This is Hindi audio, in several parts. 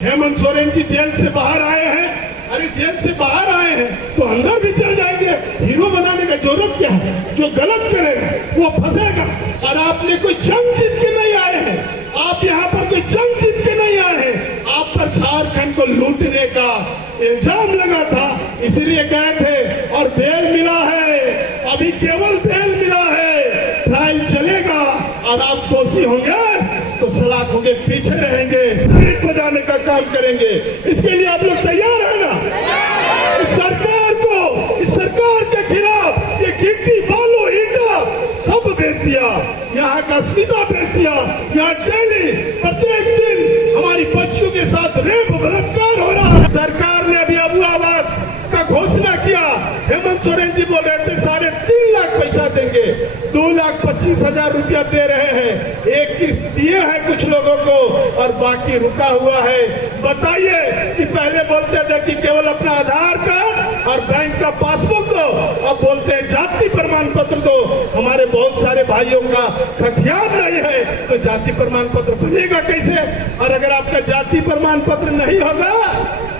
हेमंत सोरेन जी जेल से बाहर आए हैं। अरे जेल से बाहर आए हैं तो अंदर भी चल जाएंगे। हीरो बनाने का जरूरत क्या है? जो गलत करेगा वो फंसेगा। और आपने कोई जंग जीत के नहीं आए हैं। आप यहाँ पर कोई जंग जीत के नहीं आए हैं। आप पर झारखंड को लूटने का इल्जाम लगा था, इसलिए गए थे और बेल मिला है। अभी केवल बेल मिला है, ट्रायल चलेगा और आप दोषी होंगे तो सलाखों के पीछे रहेंगे, पीठ बजाने का काम करेंगे। इसके लिए आप लोग तैयार है ना? इस सरकार के खिलाफ ये गिट्टी बालू ईंटा सब बेच दिया, यहाँ का अस्मिता बेच दिया। यहाँ डेली प्रत्येक दिन हमारी बच्चियों के साथ रेप बलात्कार हो रहा है। सरकार ने अभी अबू आवास का घोषणा किया। हेमंत सोरेन जी बोल रहे थे 3.5 लाख पैसा देंगे, 2,25,000 रुपया दे रहे हैं। एक किस्त दिए हैं कुछ लोगों को और बाकी रुका हुआ है। बताइए कि पहले बोलते थे कि केवल अपना आधार कार्ड और बैंक का पासबुक दो, अब बोलते हैं जाति प्रमाण पत्र दो। हमारे बहुत सारे भाइयों का खतियान नहीं है तो जाति प्रमाण पत्र बनेगा कैसे? और अगर आपका जाति प्रमाण पत्र नहीं होगा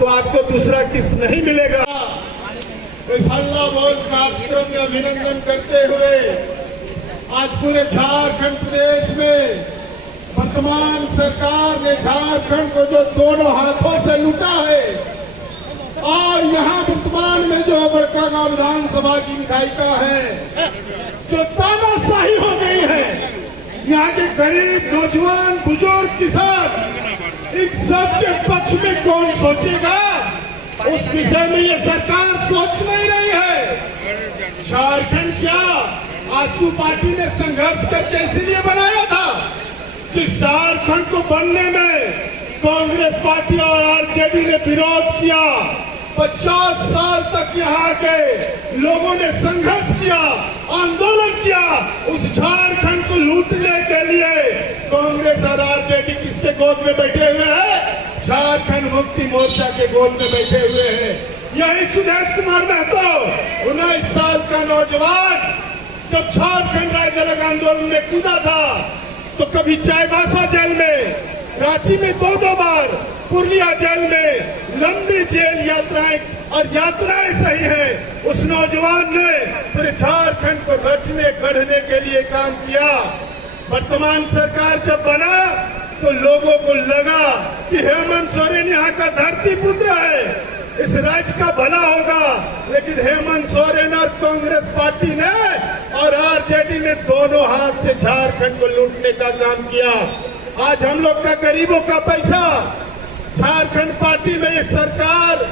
तो आपको दूसरा किस्त नहीं मिलेगा। इस हल्ला बोल कार्यक्रम में अभिनंदन करते हुए आज पूरे झारखंड प्रदेश में वर्तमान सरकार ने झारखंड को जो दोनों हाथों से लूटा है और यहाँ वर्तमान में जो बड़कागांव विधानसभा की विधायिका है जो तानाशाही हो गई है, यहाँ के गरीब नौजवान बुजुर्ग किसान इन सब के पक्ष में कौन सोचेगा? उस विषय में ये सरकार सोच नहीं रही है। झारखंड क्या आजसू पार्टी ने संघर्ष करके इसलिए बनाया था कि झारखंड को बनने में कांग्रेस पार्टी और आरजेडी ने विरोध किया। 50 साल तक यहाँ के लोगों ने संघर्ष किया, आंदोलन किया। उस झारखंड को लूटने के लिए कांग्रेस और आरजेडी किसके गोद में बैठे हुए हैं? झारखंड मुक्ति मोर्चा के गोद में बैठे हुए हैं। यही सुदेश कुमार महतो 19 साल का नौजवान जब झारखंड राज्य अलग आंदोलन में कूदा था तो कभी चाईबासा जेल में, रांची में 2 बार, पूर्णिया जेल में लंबी जेल यात्राएं और यात्राएं सही है। उस नौजवान ने पूरे झारखंड को रचने गढ़ने के लिए काम किया। वर्तमान सरकार जब बना तो लोगों को लगा कि हेमंत सोरेन यहाँ का धरती पुत्र है, इस राज्य का भला होगा। लेकिन हेमंत सोरेन और कांग्रेस पार्टी ने और आरजेडी ने दोनों हाथ से झारखंड को लूटने का काम किया। आज हम लोग का गरीबों का पैसा झारखंड पार्टी में एक सरकार,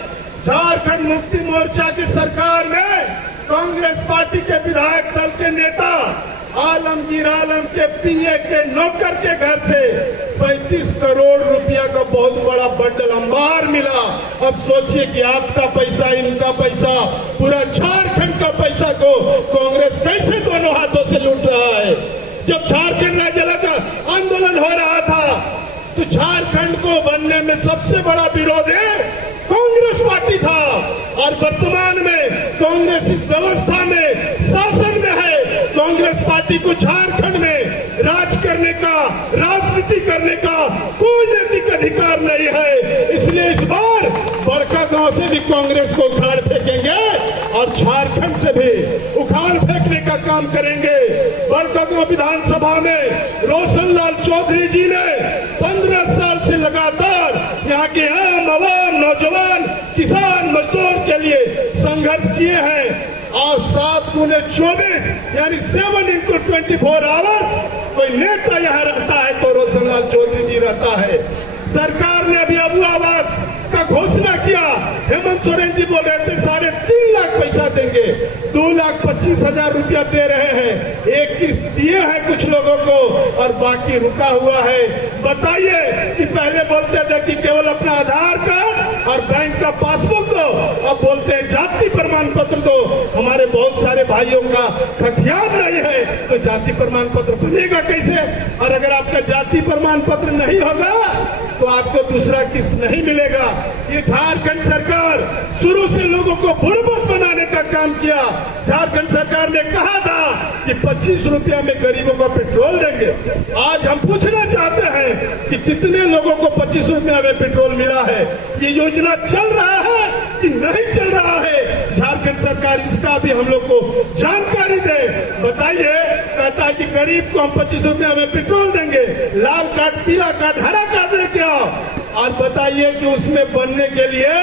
झारखंड मुक्ति मोर्चा की सरकार में कांग्रेस पार्टी के विधायक दल के नेता आलमगीर आलम के पीए के नौकर के घर से 35 करोड़ रुपया का बहुत बड़ा बंडल अंबार मिला। अब सोचिए कि आपका पैसा, इनका पैसा, पूरा झारखंड का पैसा को कांग्रेस कैसे दोनों हाथों से लूट रहा है। जब झारखंड राज्य अलग आंदोलन हो रहा था तो झारखंड को बनने में सबसे बड़ा विरोधी कांग्रेस पार्टी था। और वर्तमान में कांग्रेस इस व्यवस्था में, शासन में है। कांग्रेस पार्टी को झारखंड में राज करने का, राजनीति करने का कोई नैतिक अधिकार नहीं है। इसलिए इस बार बड़कागांव से भी कांग्रेस को उखाड़ फेंकेंगे और झारखंड से भी उखाड़ फेंकने का काम करेंगे। बड़कागांव विधानसभा में रोशनलाल चौधरी जी ने 15 साल से लगातार यहाँ के आम आवाम, नौजवान, किसान, मजदूर के लिए संघर्ष किए हैं। और 7×24 यानी 7×24 आवर्स कोई नेता यहाँ रहता है तो रोशनलाल चौधरी जी रहता है। सरकार ने अभी अबू आवास का घोषणा किया। हेमंत सोरेन जी बोल रहे थे 3.5 लाख पैसा देंगे, 2,25,000 रुपया दे रहे हैं। एक किस्त दिए हैं कुछ लोगों को और बाकी रुका हुआ है। बताइए कि पहले बोलते थे कि केवल अपना आधार कार्ड और बैंक का पासबुक दो, अब बोलते हैं जाति प्रमाण पत्र दो। हमारे बहुत सारे भाइयों का खतियान नहीं है तो जाति प्रमाण पत्र बनेगा कैसे? और अगर आपका जाति प्रमाण पत्र नहीं होगा तो आपको दूसरा किस्त नहीं मिलेगा। ये झारखंड सरकार शुरू से लोगों को बुर्बक बनाने का काम किया। झारखंड सरकार ने कहा था कि 25 रुपया में गरीबों को पेट्रोल देंगे। आज हम पूछना चाहते हैं कि कितने लोगों को 25 रुपया में पेट्रोल मिला है, ये योजना चल रहा है कि नहीं चल रहा है, झारखंड सरकार इसका भी हम लोग को जानकारी दे। बताइए, कहता है कि गरीब को हम 25 रुपया में पेट्रोल देंगे, लाल कार्ड, पीला कार्ड, हरा कार्ड लेके आओ। और बताइए कि उसमें बनने के लिए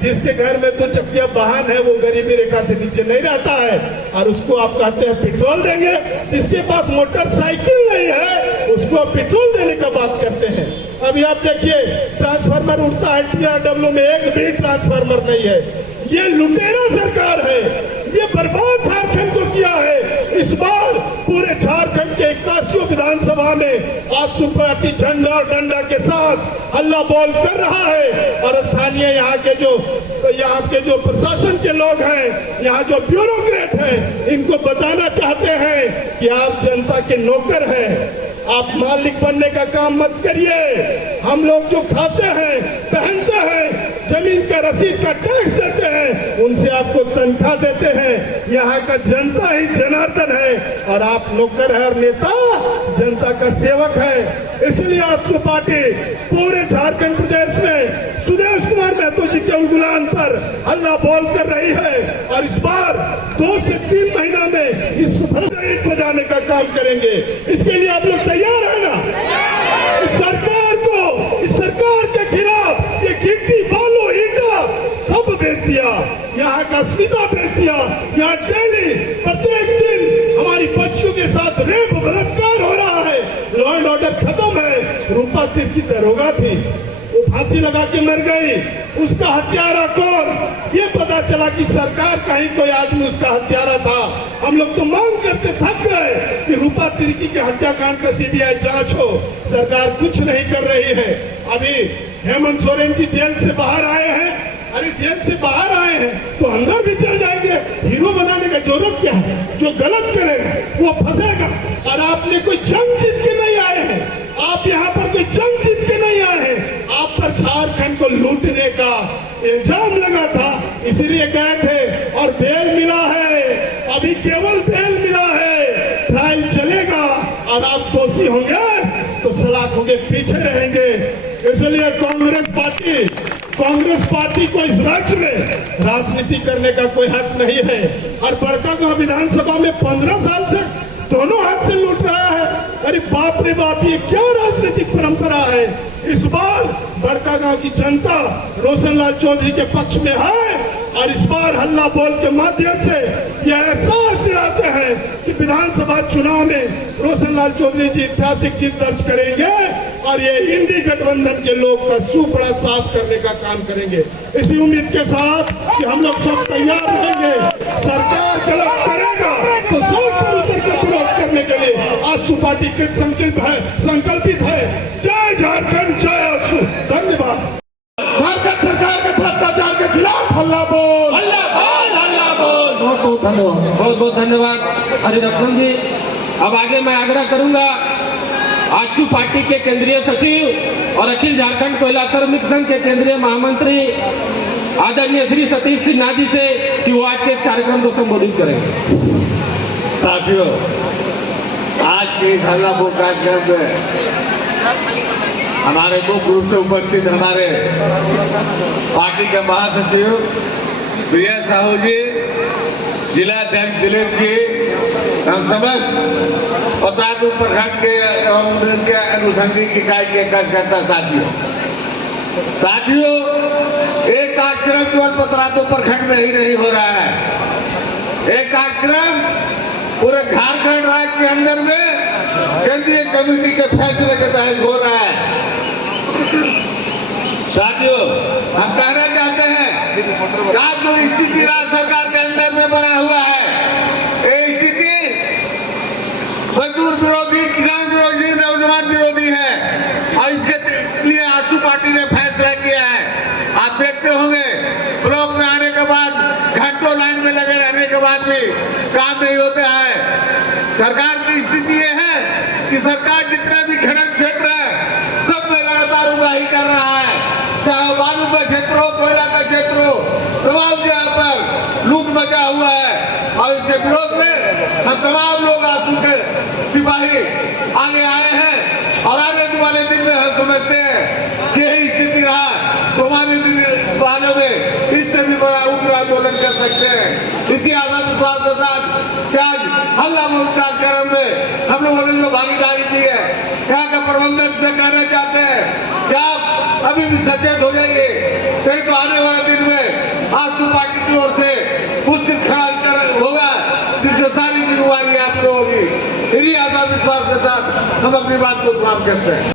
जिसके घर में 2 चकिया वाहन है वो गरीबी रेखा से नीचे नहीं रहता है, और उसको आप कहते हैं पेट्रोल देंगे। जिसके पास मोटरसाइकिल नहीं है उसको आप पेट्रोल देने का बात करते हैं। अभी आप देखिए, ट्रांसफार्मर उड़ता है TRW में, एक भी ट्रांसफार्मर नहीं है। ये लुटेरा सरकार है, ये बर्बाद झारखंड को किया है। इस बार पूरे झारखंड के 81 विधानसभा में आजसू पार्टी झंडा और डंडा के साथ हल्ला बोल कर रहा है, और स्थानीय यहाँ के जो प्रशासन के लोग हैं, यहाँ जो ब्यूरोक्रेट हैं, इनको बताना चाहते हैं कि आप जनता के नौकर हैं, आप मालिक बनने का काम मत करिए। हम लोग जो खाते हैं, पहनते हैं, जमीन का रसीद का टैक्स देते हैं, उनसे आपको तनख्वाह देते हैं। यहाँ का जनता ही जनार्दन है और आप नौकर है और नेता जनता का सेवक है। इसलिए आजसू पार्टी पूरे झारखंड प्रदेश में सुदेश कुमार महतो जी के उंगुलान पर हल्ला बोल कर रही है, और इस बार 2 से 3 महीना में इस ईट बजाने का काम करेंगे। इसके लिए आप लोग तैयार है ना? इस सरकार के खिलाफ ये गिट्टी, बालू, ईटा सब बेच दिया, यहाँ का अस्मिता बेच दिया। यहाँ डेली प्रत्येक दिन हमारी बच्चियों के साथ रेप, बलात्कार हो रहा है। लॉ एंड ऑर्डर खत्म है। रूपा तिर्की दरोगा थी, वो फांसी लगा के मर गई। उसका हत्यारा कौन, ये पता चला कि सरकार का ही कोई आदमी उसका हत्यारा था। हम लोग तो मांग करते थक गए कि रूपा तिर्की के हत्याकांड का CBI जांच हो। सरकार कुछ नहीं कर रही है। अभी हेमंत सोरेन जी जेल से बाहर आए हैं। अरे जेल से बाहर आए हैं तो अंदर भी चल जाएंगे। हीरो बनाने का जरूरत क्या है? जो गलत करेगा वो फंसेगा। और आपने कोई जंग जीत के नहीं आए हैं, आप यहाँ पर कोई जंग जीत के नहीं आए हैं। आप पर झारखंड को लूटने का इल्जाम लगा था, इसीलिए गए थे और बेल मिला है। अभी केवल बेल मिला है, ट्रायल चलेगा और आप दोषी होंगे तो सलाखों के पीछे रहेंगे। इसलिए कांग्रेस पार्टी को इस राज्य में राजनीति करने का कोई हक नहीं है। और बड़कागांव विधानसभा में 15 साल से दोनों हाथ से लूट रहा है। अरे बाप रे बाप, ये क्या राजनीतिक परंपरा है? इस बार बड़कागांव की जनता रोशनलाल चौधरी के पक्ष में है, और इस बार हल्ला बोल के माध्यम से यह एहसास दिलाते हैं कि विधानसभा चुनाव में रोशनलाल चौधरी जी ऐतिहासिक जीत दर्ज करेंगे और ये इंडी गठबंधन के लोग का सुपड़ा साफ करने का काम करेंगे। इसी उम्मीद के साथ कि हम लोग सब तैयार रहेंगे। सरकार गलत करेगा तो सड़क पर उतर कर विरोध करने के लिए आजसू पार्टी संकल्पित है। जय झारखंड, जय आजसू। धन्यवाद। झारखंड सरकार के भ्रष्टाचार के खिलाफ हल्ला बोल, हल्ला बोल, हल्ला बोल। बहुत बहुत धन्यवाद, बहुत बहुत धन्यवाद हरिरत्न जी। अब आगे मैं आग्रह करूंगा आजसू पार्टी के केंद्रीय सचिव और अखिल झारखंड कोयला श्रमिक संघ के केंद्रीय महामंत्री आदरणीय श्री सतीश सिन्हा जी से कि वो आज के इस कार्यक्रम को संबोधित करेंगे। साथियों, आज के इस हल्ला बोल कार्यक्रम में हमारे मुख्य रूप से उपस्थित हमारे पार्टी के महासचिव प्रिया साहू जी, जिला अध्यक्ष दिलीप जी, हम समस्त पतरातू प्रखंड के एवं उनके अनुषंगिक इकाई के कार्यकर्ता साथियों, एक कार्यक्रम केवल पतरातू प्रखंड में ही नहीं हो रहा है। एक कार्यक्रम पूरे झारखंड राज्य के अंदर में केंद्रीय कमेटी के फैसले के तहत हो रहा है। साथियों, हम कहना चाहते हैं कि आज जो स्थिति राज्य सरकार के अंदर में बना हुआ है, ये स्थिति मजदूर विरोधी, किसान विरोधी, नौजवान विरोधी है, और इसके लिए आजसू पार्टी ने फैसला किया है। आप देखते होंगे ब्लॉक में आने के बाद घंटों लाइन में लगे रहने के बाद भी काम नहीं होता है। सरकार की स्थिति ये है कि सरकार जितने भी खनन क्षेत्र है सब में लगातार उगाही कर रहा है, चाहे बालू का क्षेत्र हो, कोयला का क्षेत्र हो, तमाम जगह पर लूट मचा हुआ है। और इसके विरोध में हम तमाम लोग आजसू के सिपाही आगे आए हैं और आने वाले दिन में हम समझते हैं कि यही स्थिति रहा तो हमारे बहाने में इससे भी बड़ा उग्र आंदोलन कर सकते हैं। इसी आशा विश्वास के साथ कि आज हल्ला बोल कार्यक्रम में हम लोगों ने जो भागीदारी की है, यहाँ का प्रबंधन से कहना चाहते हैं कि आप अभी भी सचेत हो जाइए, कहीं तो आने वाले दिन में आजसू पार्टी की ओर से मुश्किल खड़ा होगा जिससे सारी जिम्मेवारी आपको होगी। इसी आशा विश्वास के साथ हम अपनी बात को समाप्त करते हैं।